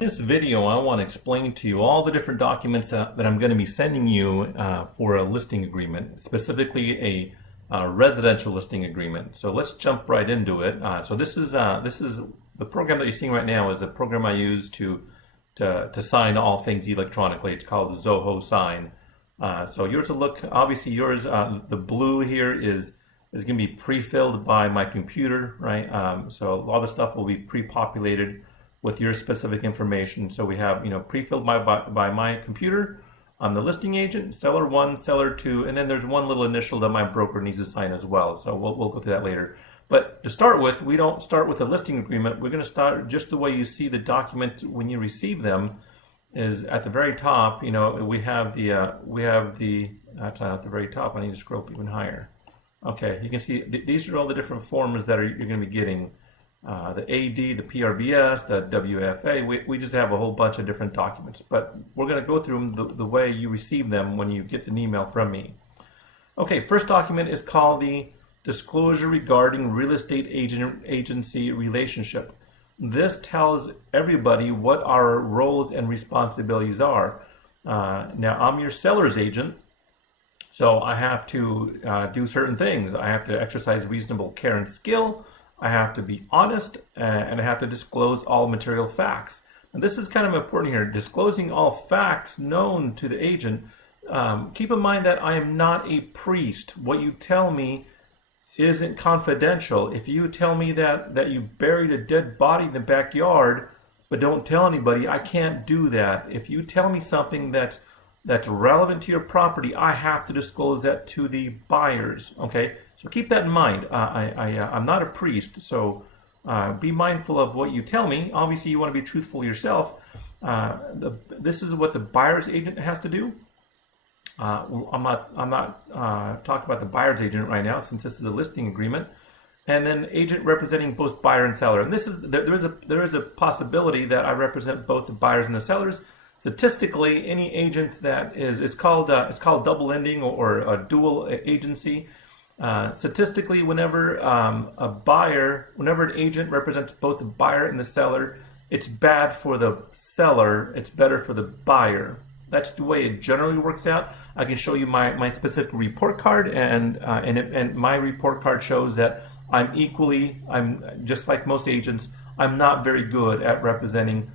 In this video, I want to explain to you all the different documents that I'm going to be sending you for a listing agreement, specifically a residential listing agreement. So let's jump right into it. So this is the program that you're seeing right now is a program I use to sign all things electronically. It's called Zoho Sign. So yours will look, obviously yours, the blue here is going to be pre-filled by my computer, right? So all the stuff will be pre-populated with your specific information. So we have, pre-filled by my computer. I'm the listing agent, seller 1, seller 2, and then there's one little initial that my broker needs to sign as well. So we'll go through that later. But to start with, we don't start with a listing agreement. We're going to start just the way you see the document when you receive them. Is at the very top. We have the that's not at the very top. I need to scroll up even higher. Okay, you can see these are all the different forms that you're going to be getting. The AD, the PRBS, the WFA, we just have a whole bunch of different documents, but we're going to go through them the way you receive them when you get an email from me. Okay, first document is called the Disclosure Regarding Real Estate Agency Relationship. This tells everybody what our roles and responsibilities are. Now, I'm your seller's agent, so I have to do certain things. I have to exercise reasonable care and skill. I have to be honest, and I have to disclose all material facts. And this is kind of important here, disclosing all facts known to the agent. Keep in mind that I am not a priest. What you tell me isn't confidential. If you tell me that you buried a dead body in the backyard, but don't tell anybody, I can't do that. If you tell me something that's relevant to your property, I have to disclose that to the buyers. Okay, so keep that in mind. I'm not a priest, so be mindful of what you tell me. Obviously, you want to be truthful yourself. This is what the buyer's agent has to do. I'm not talking about the buyer's agent right now, since this is a listing agreement. And then agent representing both buyer and seller. And this is there is a possibility that I represent both the buyers and the sellers. Statistically, any agent that it's called double ending or a dual agency. Statistically, whenever whenever an agent represents both the buyer and the seller, it's bad for the seller. It's better for the buyer. That's the way it generally works out. I can show you my specific report card, and my report card shows that I'm just like most agents. I'm not very good at representing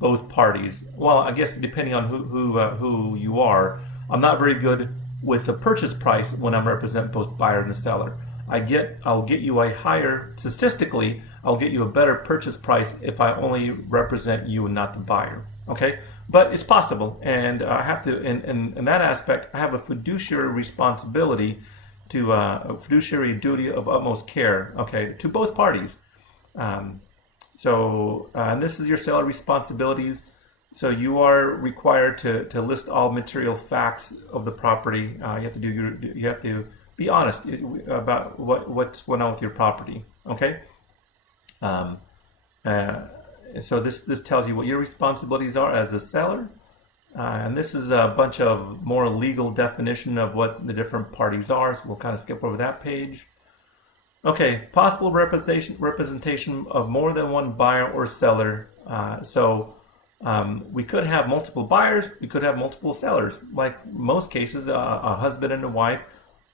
both parties. Well, I guess depending on who you are, I'm not very good with the purchase price when I represent both buyer and the seller. I'll get you a higher, statistically, I'll get you a better purchase price if I only represent you and not the buyer. Okay, but it's possible, and I have to, in that aspect, I have a fiduciary responsibility to a fiduciary duty of utmost care. Okay, to both parties. And this is your seller responsibilities. So you are required to list all material facts of the property. You have to be honest about what's going on with your property. Okay. So this tells you what your responsibilities are as a seller, and this is a bunch of more legal definition of what the different parties are. So we'll kind of skip over that page. Okay, possible representation of more than one buyer or seller. We could have multiple buyers, we could have multiple sellers. Like most cases, a husband and a wife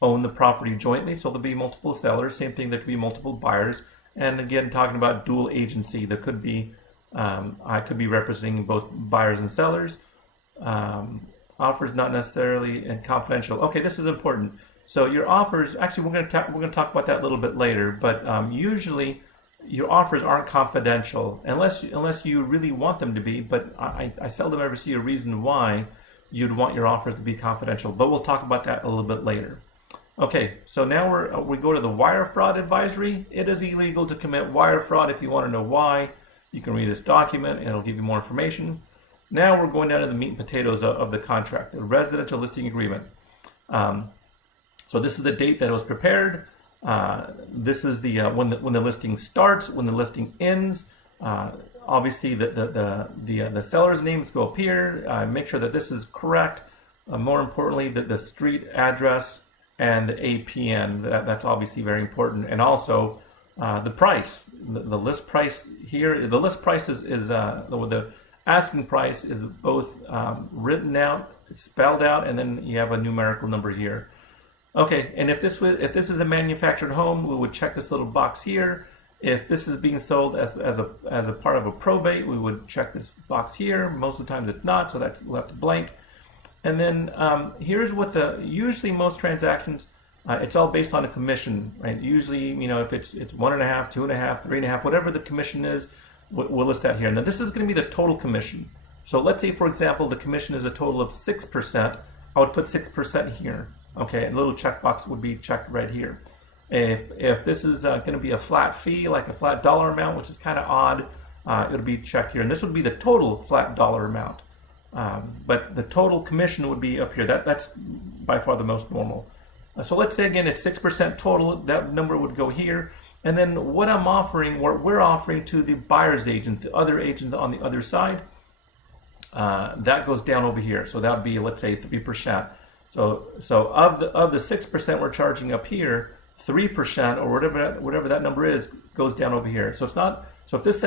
own the property jointly, so there'll be multiple sellers. Same thing, there could be multiple buyers. And again, talking about dual agency, there could be, I could be representing both buyers and sellers. Offers not necessarily and confidential. Okay, this is important. So your offers, actually, we're going to talk about that a little bit later. But usually, your offers aren't confidential unless you really want them to be. But I seldom ever see a reason why you'd want your offers to be confidential. But we'll talk about that a little bit later. Okay, so now we go to the wire fraud advisory. It is illegal to commit wire fraud. If you want to know why, you can read this document and it'll give you more information. Now we're going down to the meat and potatoes of the contract, the residential listing agreement. So this is the date that it was prepared. This is the when the listing starts, when the listing ends. Obviously, the seller's names go up here. Make sure that this is correct. More importantly, the street address and the APN. That's obviously very important. And also, The price, the list price here, the list price is the asking price is both written out, it's spelled out, and then you have a numerical number here. Okay, and if this is a manufactured home, we would check this little box here. If this is being sold as a part of a probate, we would check this box here. Most of the time it's not, so that's left blank. And then here's what usually most transactions, it's all based on a commission, right? Usually, if it's 1.5, 2.5, 3.5, whatever the commission is, we'll list that here. And then this is going to be the total commission. So let's say, for example, the commission is a total of 6%. I would put 6% here. Okay, and a little checkbox would be checked right here. If this is going to be a flat fee, like a flat dollar amount, which is kind of odd, it'll be checked here. And this would be the total flat dollar amount. But the total commission would be up here. That's by far the most normal. So let's say again it's 6% total. That number would go here. And then what I'm offering, what we're offering to the buyer's agent, the other agent on the other side, that goes down over here. So that would be, let's say, 3%. So of the 6% we're charging up here, 3% or whatever that number is goes down over here. So it's not. So if this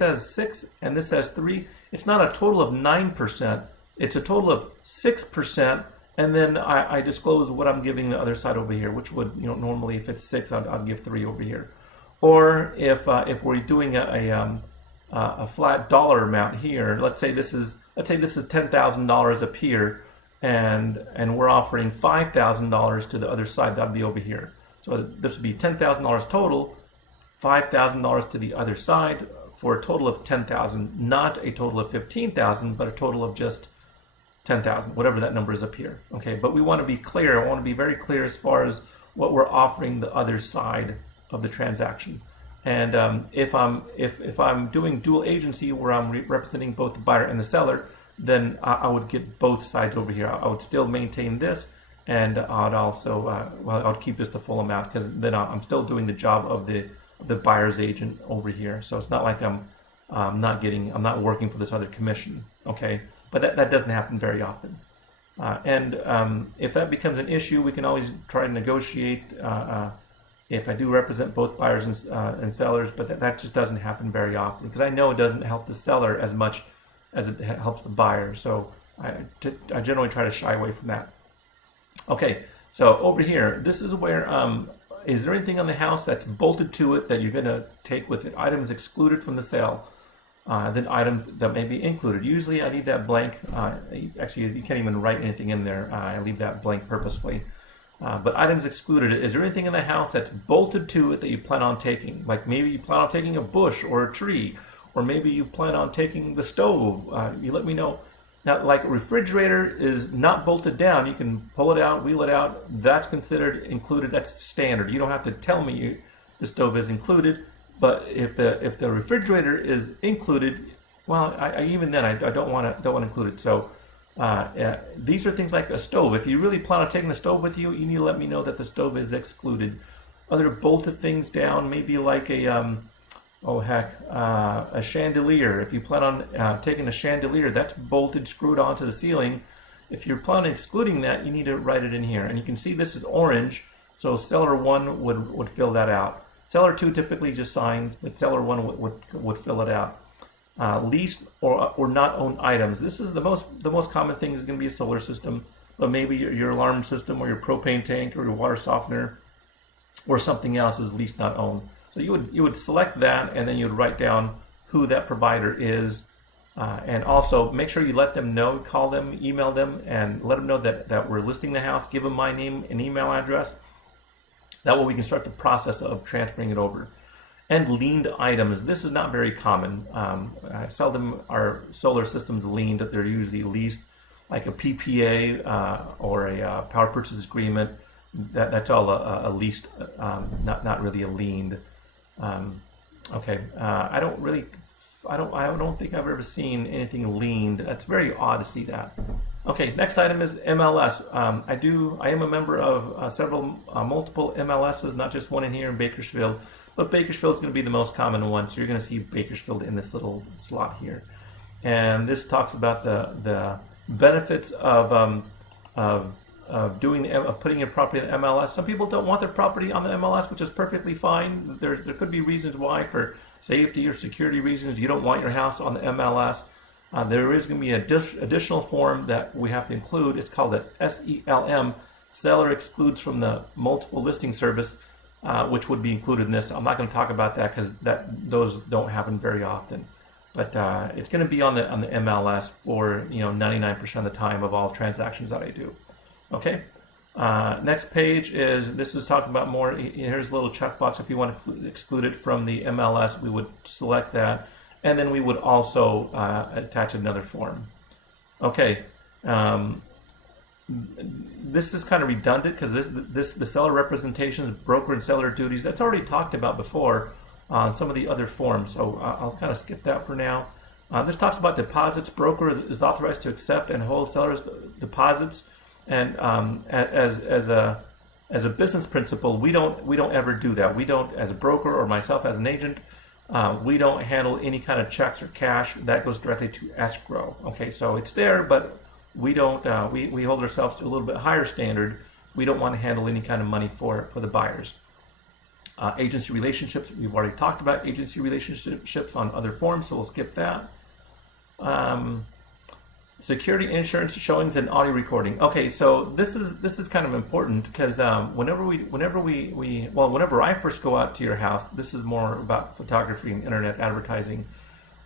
says 6 and this says 3, it's not a total of 9%. It's a total of 6%, and then I disclose what I'm giving the other side over here, which would, normally if it's 6, I'd give 3 over here. Or if we're doing a flat dollar amount here, let's say this is $10,000 up here, and we're offering $5,000 to the other side, that'd be over here. So this would be $10,000 total, $5,000 to the other side, for a total of $10,000, not a total of $15,000, but a total of just $10,000, whatever that number is up here. Okay, but we want to be clear. I want to be very clear as far as what we're offering the other side of the transaction. And if I'm doing dual agency where I'm representing both the buyer and the seller, then I would get both sides over here. I would still maintain this, and I'd also I'd keep this the full amount, because then I'm still doing the job of the buyer's agent over here. So it's not like I'm not working for this other commission. Okay, but that doesn't happen very often. If that becomes an issue, we can always try to negotiate. If I do represent both buyers and sellers, but that just doesn't happen very often, because I know it doesn't help the seller as much as it helps the buyer. So I generally try to shy away from that. Okay, so over here, this is where, is there anything on the house that's bolted to it that you're going to take with it? Items excluded from the sale, then items that may be included. Usually I leave that blank. Actually, you can't even write anything in there. I leave that blank purposefully. But items excluded, is there anything in the house that's bolted to it that you plan on taking? Like maybe you plan on taking a bush or a tree, or maybe you plan on taking the stove. You let me know. Now, like a refrigerator is not bolted down. You can pull it out, wheel it out. That's considered included. That's standard. You don't have to tell me the stove is included. But if the refrigerator is included, well, even then I don't want to include it. So these are things like a stove. If you really plan on taking the stove with you, you need to let me know that the stove is excluded. Other bolted things down, maybe like a chandelier. If you plan on taking a chandelier, that's bolted, screwed onto the ceiling. If you're planning on excluding that, you need to write it in here. And you can see this is orange, so seller 1 would fill that out. Seller 2 typically just signs, but seller 1 would fill it out. Leased or not owned items. This is the most common thing is going to be a solar system, but maybe your alarm system or your propane tank or your water softener or something else is leased, not owned. So you would select that, and then you would write down who that provider is, and also make sure you let them know, call them, email them, and let them know that we're listing the house. Give them my name and email address. That way we can start the process of transferring it over. And liened items. This is not very common. Seldom are solar systems liened. They're usually leased, like a PPA or a power purchase agreement. That's all a leased, not really a liened. Okay, I don't think I've ever seen anything liened. That's very odd to see that. Okay, next item is MLS. I am a member of multiple MLSs, not just one in here in Bakersfield, but Bakersfield is going to be the most common one. So you're going to see Bakersfield in this little slot here, and this talks about the benefits of putting your property in the MLS. Some people don't want their property on the MLS, which is perfectly fine. There could be reasons why, for safety or security reasons, you don't want your house on the MLS. There is going to be an additional form that we have to include. It's called a SELM, Seller Excludes from the Multiple Listing Service, which would be included in this. I'm not going to talk about that because those don't happen very often. But it's going to be on the MLS for 99% of the time of all transactions that I do. Okay. Next page this is talking about more. Here's a little checkbox. If you want to exclude it from the MLS, we would select that, and then we would also attach another form. Okay. This is kind of redundant because the seller representations, broker and seller duties, that's already talked about before on some of the other forms, so I'll kind of skip that for now. This talks about deposits. Broker is authorized to accept and hold seller's deposits, and as a business principle, we don't ever do that. We don't, as a broker or myself as an agent, we don't handle any kind of checks or cash. That goes directly to escrow. Okay, so it's there, but we don't. We hold ourselves to a little bit higher standard. We don't want to handle any kind of money for the buyers. Agency relationships, we've already talked about agency relationships on other forms, so we'll skip that. Security, insurance, showings, and audio recording. Okay, so this is kind of important because whenever I first go out to your house, this is more about photography and internet advertising.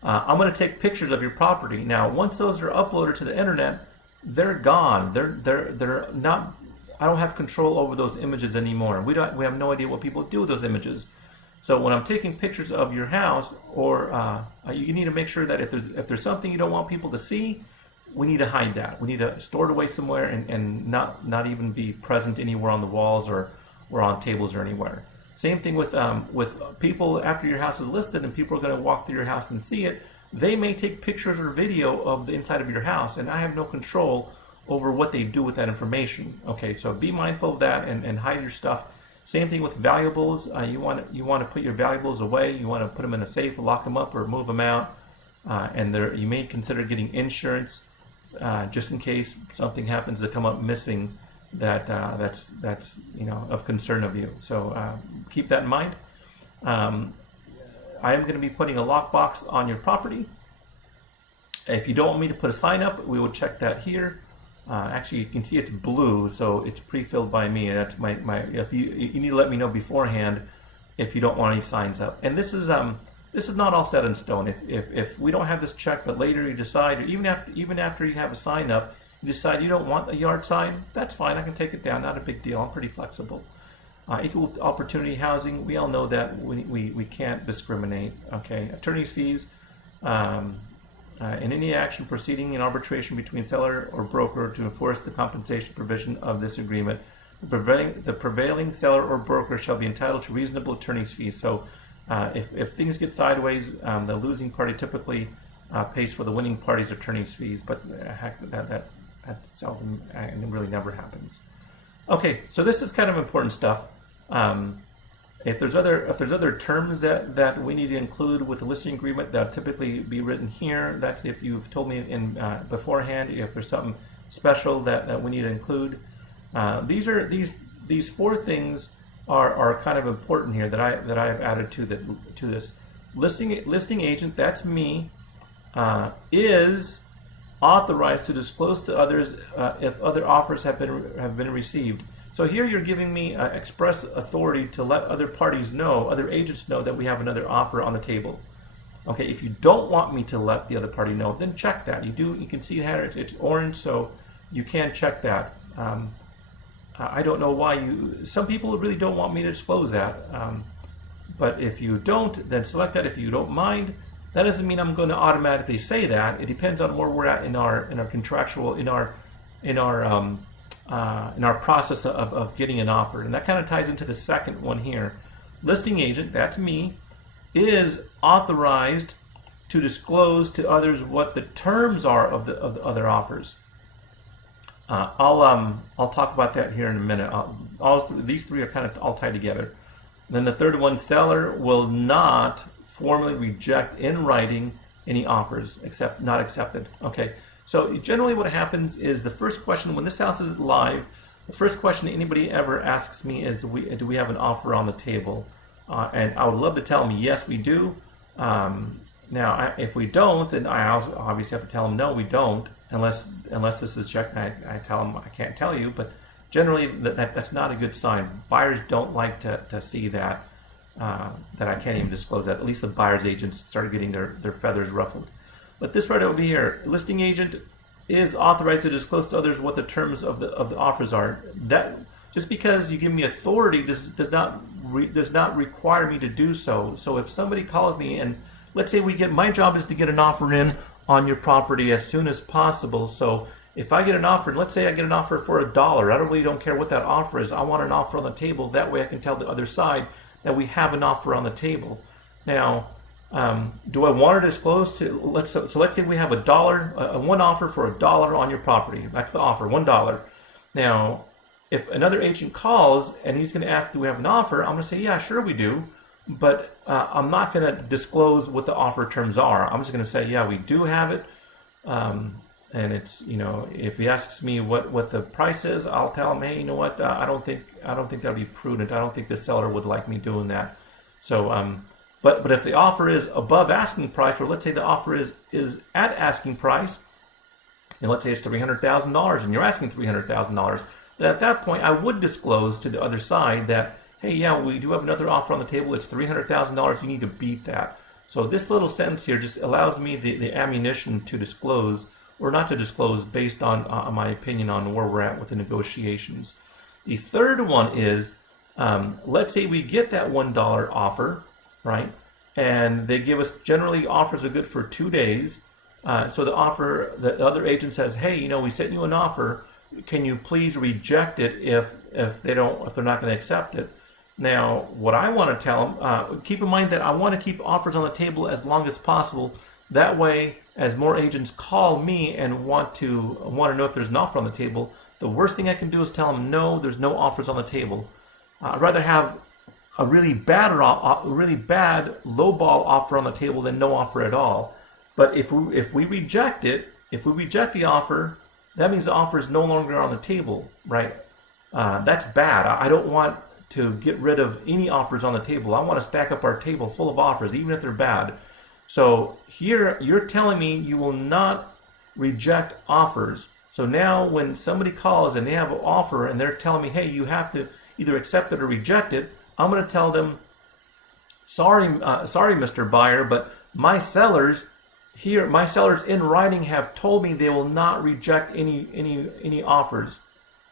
I'm going to take pictures of your property. Now, once those are uploaded to the internet, they're gone. They're not. I don't have control over those images anymore. We have no idea what people do with those images. So when I'm taking pictures of your house, or you need to make sure that if there's something you don't want people to see, we need to hide that. We need to store it away somewhere and not even be present anywhere on the walls or on tables or anywhere. Same thing with people after your house is listed and people are going to walk through your house and see it. They may take pictures or video of the inside of your house, and I have no control over what they do with that information. Okay, so be mindful of that and hide your stuff. Same thing with valuables. You want to put your valuables away. You want to put them in a safe, lock them up, or move them out. And you may consider getting insurance just in case something happens to come up missing that's of concern of you. So keep that in mind. I am going to be putting a lockbox on your property. If you don't want me to put a sign up, we will check that here. Actually, you can see it's blue, so it's pre-filled by me. That's my. If you need to let me know beforehand if you don't want any signs up. And this is not all set in stone. If we don't have this checked, but later you decide, or even after you have a sign up, you decide you don't want a yard sign, that's fine. I can take it down. Not a big deal. I'm pretty flexible. Equal opportunity housing. We all know that we can't discriminate. Okay. Attorney's fees. In any action proceeding in arbitration between seller or broker to enforce the compensation provision of this agreement, the prevailing seller or broker shall be entitled to reasonable attorney's fees. So if things get sideways, the losing party typically pays for the winning party's attorney's fees, but that seldom and really never happens. Okay, so this is kind of important stuff. If there's other terms that we need to include with the listing agreement, that'll typically be written here. That's if you've told me in beforehand. If there's something special that we need to include, these four things are kind of important here that I've added to this. Listing agent, that's me, is authorized to disclose to others if other offers have been received. So here you're giving me express authority to let other parties know, other agents know that we have another offer on the table. Okay, if you don't want me to let the other party know, then check that. You can see here it's orange, so you can check that. I don't know why some people really don't want me to disclose that. But if you don't, then select that. If you don't mind, that doesn't mean I'm going to automatically say that. It depends on where we're at in our contractual, in our process of getting an offer. And that kind of ties into the second one here. Listing agent, that's me, is authorized to disclose to others what the terms are of the other offers. I'll talk about that here in a minute. These three are kind of all tied together. Then the third one, seller will not formally reject in writing any offers not accepted. Okay. So generally what happens is the first question, when this house is live, the first question anybody ever asks me is, do we have an offer on the table? And I would love to tell them, yes, we do. Now, if we don't, then I obviously have to tell them, no, we don't, unless this is checked. I tell them, I can't tell you, but generally that's not a good sign. Buyers don't like to see that, that I can't even disclose that. At least the buyer's agents started getting their feathers ruffled. But this right over here, listing agent is authorized to disclose to others what the terms of the offers are. That just because you give me authority does not require me to do so. So if somebody calls me and let's say my job is to get an offer in on your property as soon as possible. So if I get an offer, let's say I get an offer for $1, I really don't care what that offer is. I want an offer on the table. That way I can tell the other side that we have an offer on the table. Now, do I want to disclose to, let's say we have one offer for $1 on your property. That's the offer, $1. Now, if another agent calls and he's going to ask, do we have an offer? I'm going to say, yeah, sure we do. But I'm not going to disclose what the offer terms are. I'm just going to say, yeah, we do have it. And it's, if he asks me what the price is, I'll tell him, hey, you know what? I don't think that'd be prudent. I don't think the seller would like me doing that. So, but if the offer is above asking price, or let's say the offer is at asking price, and let's say it's $300,000, and you're asking $300,000, then at that point I would disclose to the other side that, hey, yeah, we do have another offer on the table. It's $300,000. You need to beat that. So this little sentence here just allows me the ammunition to disclose or not to disclose based on my opinion on where we're at with the negotiations. The third one is, let's say we get that $1 offer, right? And they give us, generally offers are good for 2 days. So the other agent says, hey, we sent you an offer. Can you please reject it if they're not going to accept it? Now, what I want to tell them, keep in mind that I want to keep offers on the table as long as possible. That way, as more agents call me and want to know if there's an offer on the table, the worst thing I can do is tell them, no, there's no offers on the table. I'd rather have a really bad lowball offer on the table than no offer at all. But if we reject it, if we reject the offer, that means the offer is no longer on the table, right? That's bad. I don't want to get rid of any offers on the table. I want to stack up our table full of offers, even if they're bad. So here you're telling me you will not reject offers. So now when somebody calls and they have an offer and they're telling me, hey, you have to either accept it or reject it, I'm going to tell them, sorry, Mr. Buyer, but my sellers in writing have told me they will not reject any offers,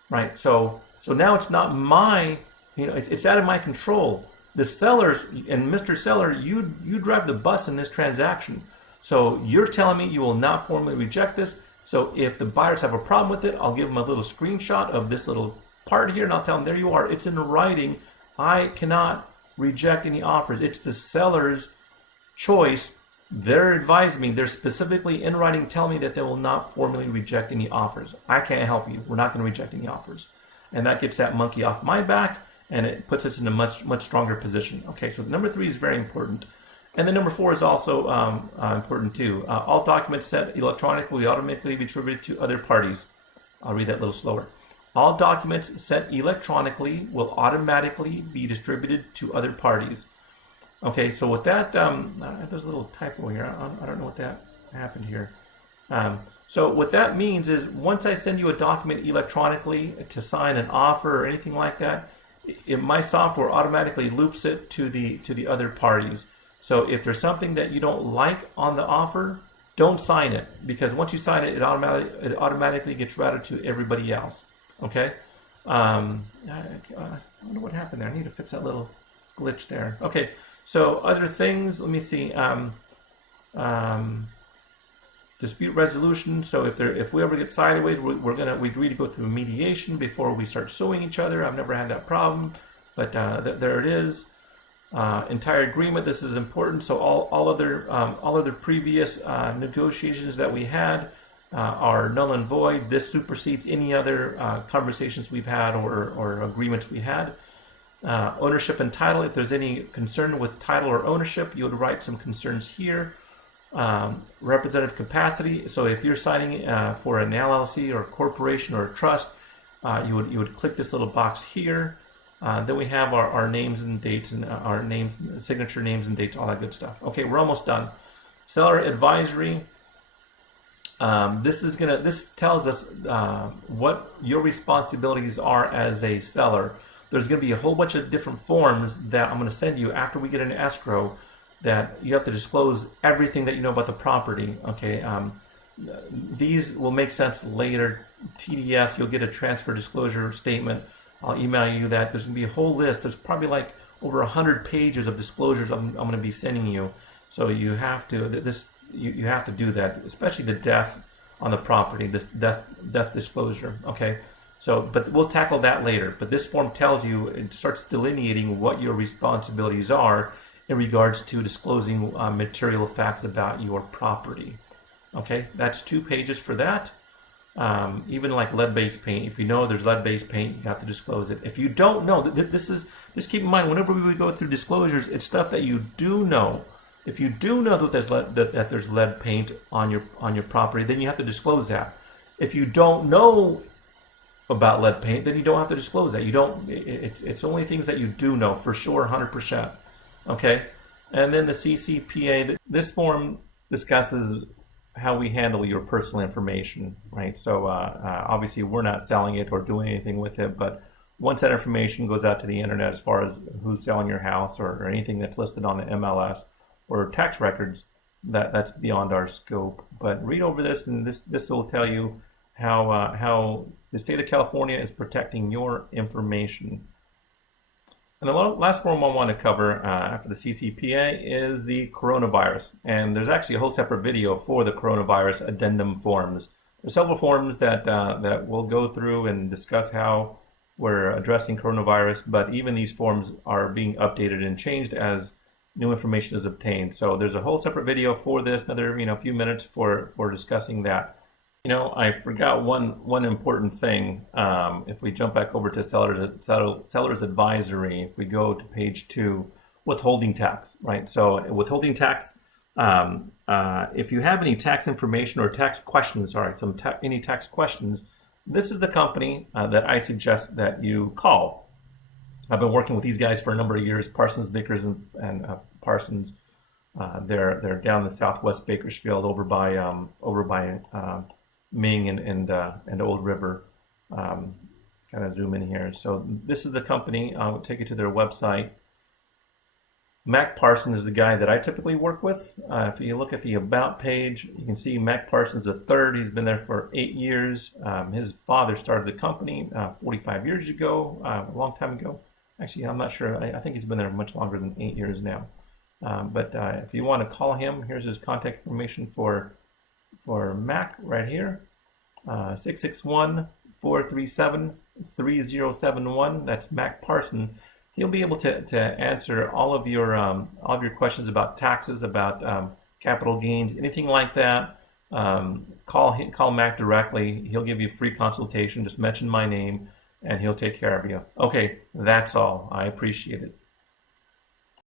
right? So now it's not my, it's out of my control. The sellers, and Mr. Seller, you drive the bus in this transaction. So you're telling me you will not formally reject this. So if the buyers have a problem with it, I'll give them a little screenshot of this little part here, and I'll tell them, there you are. It's in writing. I cannot reject any offers. It's the seller's choice. They're advising me. They're specifically in writing telling me that they will not formally reject any offers. I can't help you. We're not going to reject any offers. And that gets that monkey off my back, and it puts us in a much stronger position. Okay, so number 3 is very important. And then number 4 is also important too. All documents sent electronically will automatically be distributed to other parties. I'll read that a little slower. All documents sent electronically will automatically be distributed to other parties. Okay, so with that, there's a little typo here. I don't know what that happened here. So what that means is once I send you a document electronically to sign an offer or anything like that, my software automatically loops it to the other parties. So if there's something that you don't like on the offer, don't sign it, because once you sign it, it automatically gets routed to everybody else. Okay. I wonder what happened there. I need to fix that little glitch there. Okay. So other things. Let me see. Dispute resolution. So if we ever get sideways, we agree to go through mediation before we start suing each other. I've never had that problem, but there it is. Entire agreement. This is important. So all other previous negotiations that we had are null and void. This supersedes any other conversations we've had or agreements we had. Ownership and title. If there's any concern with title or ownership, you would write some concerns here. Representative capacity. So if you're signing for an LLC or a corporation or a trust, you would click this little box here. Then we have our names and dates and our names, signature names and dates, all that good stuff. Okay, we're almost done. Seller advisory. This tells us what your responsibilities are as a seller. There's going to be a whole bunch of different forms that I'm going to send you after we get into escrow that you have to disclose everything that you know about the property. Okay, these will make sense later. TDS, you'll get a transfer disclosure statement. I'll email you that. There's going to be a whole list. There's probably like over 100 pages of disclosures I'm going to be sending you. So you have to you have to do that, especially the death on the property, this death disclosure. Okay, so but we'll tackle that later. But this form tells you, it starts delineating what your responsibilities are in regards to disclosing material facts about your property. Okay, that's 2 pages for that. Even like lead-based paint, if you know there's lead-based paint, you have to disclose it. If you don't know, this is, just keep in mind, whenever we go through disclosures, it's stuff that you do know. If you do know that there's lead paint on your property, then you have to disclose that. If you don't know about lead paint, then you don't have to disclose that. You don't. It's only things that you do know for sure, 100%. Okay, and then the CCPA. This form discusses how we handle your personal information, right? So obviously we're not selling it or doing anything with it, but once that information goes out to the internet, as far as who's selling your house or anything that's listed on the MLS or tax records, that's beyond our scope. But read over this, and this will tell you how the state of California is protecting your information. And the last form I want to cover after the CCPA is the coronavirus. And there's actually a whole separate video for the coronavirus addendum forms. There's several forms that we'll go through and discuss how we're addressing coronavirus, but even these forms are being updated and changed as new information is obtained. So there's a whole separate video for this, another few minutes for discussing that. I forgot one important thing. If we jump back over to seller's advisory, if we go to page 2, withholding tax, right? So withholding tax, if you have any tax information or tax questions, any tax questions, this is the company that I suggest that you call. I've been working with these guys for a number of years, Parsons, Vickers, and Parsons. They're down the southwest Bakersfield, over by Ming and Old River. Kind of zoom in here. So this is the company. I'll take you to their website. Mac Parsons is the guy that I typically work with. If you look at the About page, you can see Mac Parsons III. He's been there for 8 years. His father started the company 45 years ago, a long time ago. Actually, I'm not sure. I think he's been there much longer than 8 years now. But if you want to call him, here's his contact information for Mac right here. 661-437-3071. That's Mac Parson. He'll be able to answer all of your questions about taxes, about capital gains, anything like that. Call Mac directly. He'll give you a free consultation. Just mention my name, and he'll take care of you. Okay, that's all. I appreciate it.